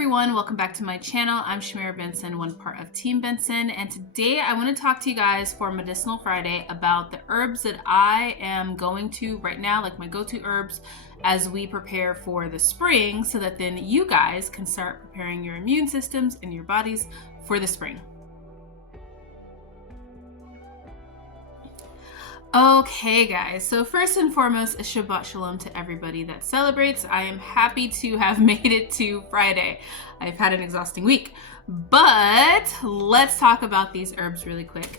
everyone, welcome back to my channel. I'm Shamira Benson, one part of Team Benson, and today I want to talk to you guys for Medicinal Friday about the herbs that I am going to right now, like my go-to herbs as we prepare for the spring, so that then you guys can start preparing your immune systems and your bodies for the spring. Okay guys, so first and foremost, a Shabbat Shalom to everybody that celebrates. I am happy to have made it to Friday. I've had an exhausting week, but let's talk about these herbs really quick.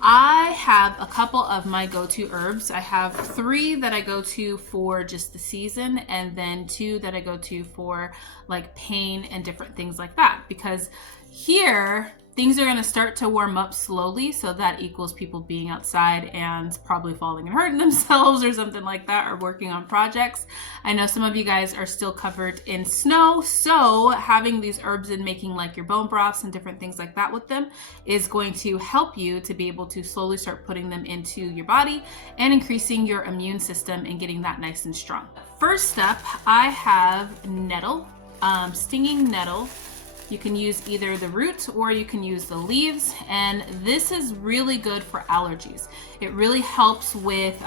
I have a couple of my go-to herbs. I have 3 that I go to for just the season, and then 2 that I go to for like pain and different things like that, because here things are going to start to warm up slowly, so that equals people being outside and probably falling and hurting themselves or something like that, or working on projects. I know some of you guys are still covered in snow, so having these herbs and making like your bone broths and different things like that with them is going to help you to be able to slowly start putting them into your body and increasing your immune system and getting that nice and strong. First up, I have nettle, stinging nettle. You can use either the root or you can use the leaves, and this is really good for allergies. It really helps with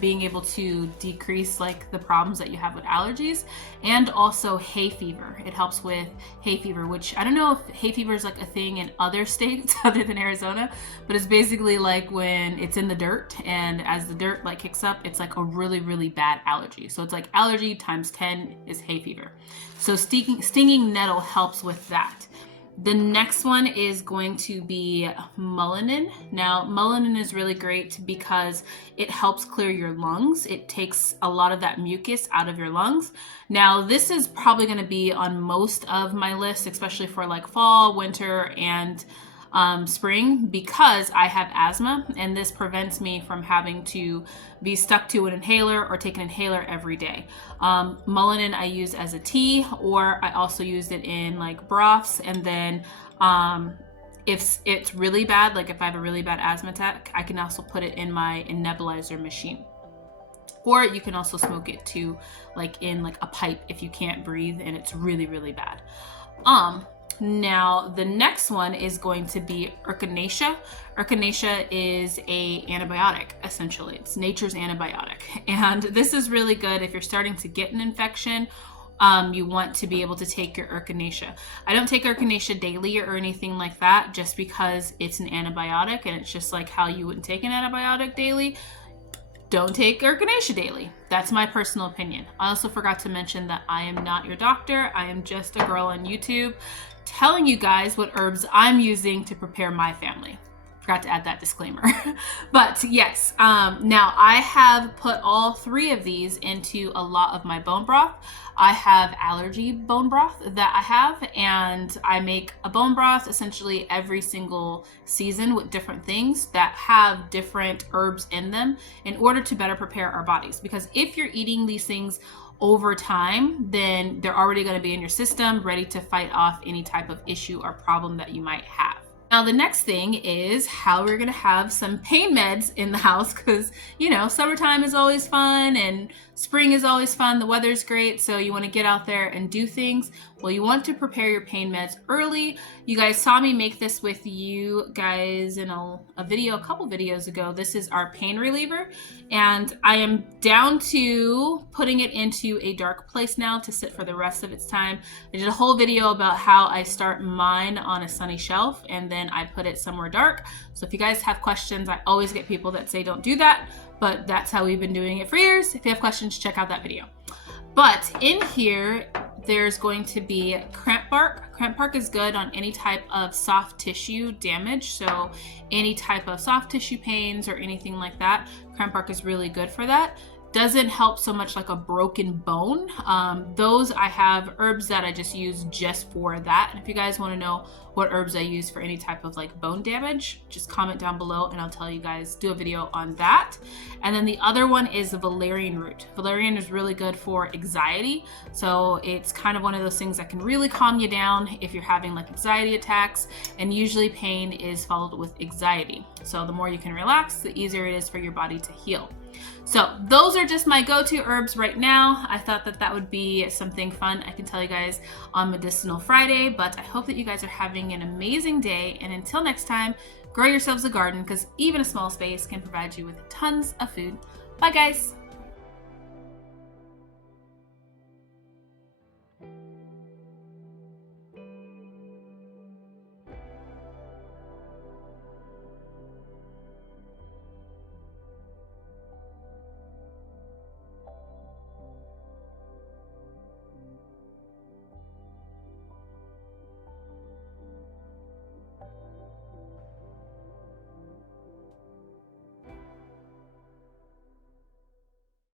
being able to decrease like the problems that you have with allergies, and also hay fever. It helps with hay fever, which I don't know if hay fever is like a thing in other states other than Arizona, but it's basically like when it's in the dirt, and as the dirt like kicks up, it's like a really bad allergy. So it's like allergy times 10 is hay fever. So stinging nettle helps with that. The next one is going to be mullein. Now, mullein is really great because it helps clear your lungs. It takes a lot of that mucus out of your lungs. Now, this is probably going to be on most of my list, especially for like fall, winter, and spring, because I have asthma, and this prevents me from having to be stuck to an inhaler or take an inhaler every day. Mullein I use as a tea, or I also use it in like broths, and then if it's really bad, like if I have a really bad asthma attack, I can also put it in my nebulizer machine. Or you can also smoke it too, like in like a pipe if you can't breathe and it's really bad. Now, the next one is going to be echinacea. Echinacea is a antibiotic, essentially. It's nature's antibiotic. And this is really good if you're starting to get an infection. You want to be able to take your echinacea. I don't take echinacea daily or anything like that, just because it's an antibiotic, and it's just like how you wouldn't take an antibiotic daily. Don't take echinacea daily. That's my personal opinion. I also forgot to mention that I am not your doctor. I am just a girl on YouTube telling you guys what herbs I'm using to prepare my family. Forgot to add that disclaimer. But yes, now I have put all 3 of these into a lot of my bone broth. I have allergy bone broth that I have, and I make a bone broth essentially every single season with different things that have different herbs in them in order to better prepare our bodies. Because if you're eating these things over time, then they're already going to be in your system, ready to fight off any type of issue or problem that you might have. Now, the next thing is how we're going to have some pain meds in the house, because, you know, summertime is always fun and spring is always fun. The weather's great, so you want to get out there and do things. Well, you want to prepare your pain meds early. You guys saw me make this with you guys in a couple videos ago. This is our pain reliever, and I am down to putting it into a dark place now to sit for the rest of its time. I did a whole video about how I start mine on a sunny shelf, and then I put it somewhere dark. So if you guys have questions, I always get people that say don't do that, but that's how we've been doing it for years. If you have questions, check out that video. But in here, there's going to be cramp bark. Cramp bark is good on any type of soft tissue damage. So any type of soft tissue pains or anything like that, cramp bark is really good for that. Doesn't help so much like a broken bone. Those I have herbs that I just use just for that. And if you guys want to know what herbs I use for any type of like bone damage, just comment down below and I'll tell you guys, do a video on that. And then the other one is the valerian root. Valerian is really good for anxiety. So it's kind of one of those things that can really calm you down if you're having like anxiety attacks, and usually pain is followed with anxiety. So the more you can relax, the easier it is for your body to heal. So those are just my go-to herbs right now. I thought that that would be something fun I can tell you guys on Medicinal Friday, but I hope that you guys are having an amazing day. And until next time, grow yourselves a garden, because even a small space can provide you with tons of food. Bye guys.